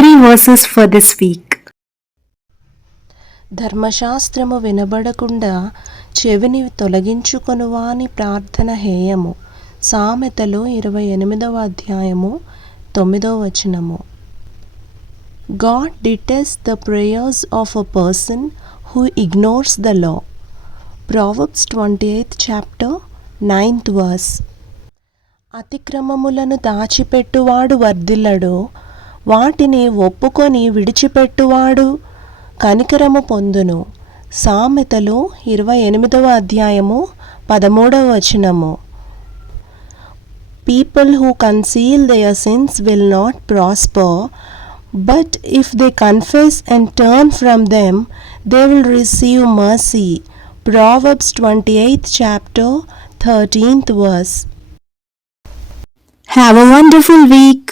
memory verses for this week. ధర్మశాస్త్రము వినబడకుండా చెవిని తొలగించుకొనువాని ప్రార్థన హేయము. సామెతలు 28వ అధ్యాయము 9వ వచనము. God detests the prayers of a person who ignores the law. Proverbs 28th chapter 9th verse. అతిక్రమములను దాచిపెట్టువాడు వర్ధిల్లడు, వాటిని ఒప్పుకొని విడిచిపెట్టువాడు కనికరము పొందును. సామెతలు 28వ అధ్యాయము 13వ వచనము. People who conceal their sins will not prosper, but if they confess and turn from them, they will receive mercy. Proverbs 28th chapter 13th verse. Have a wonderful week.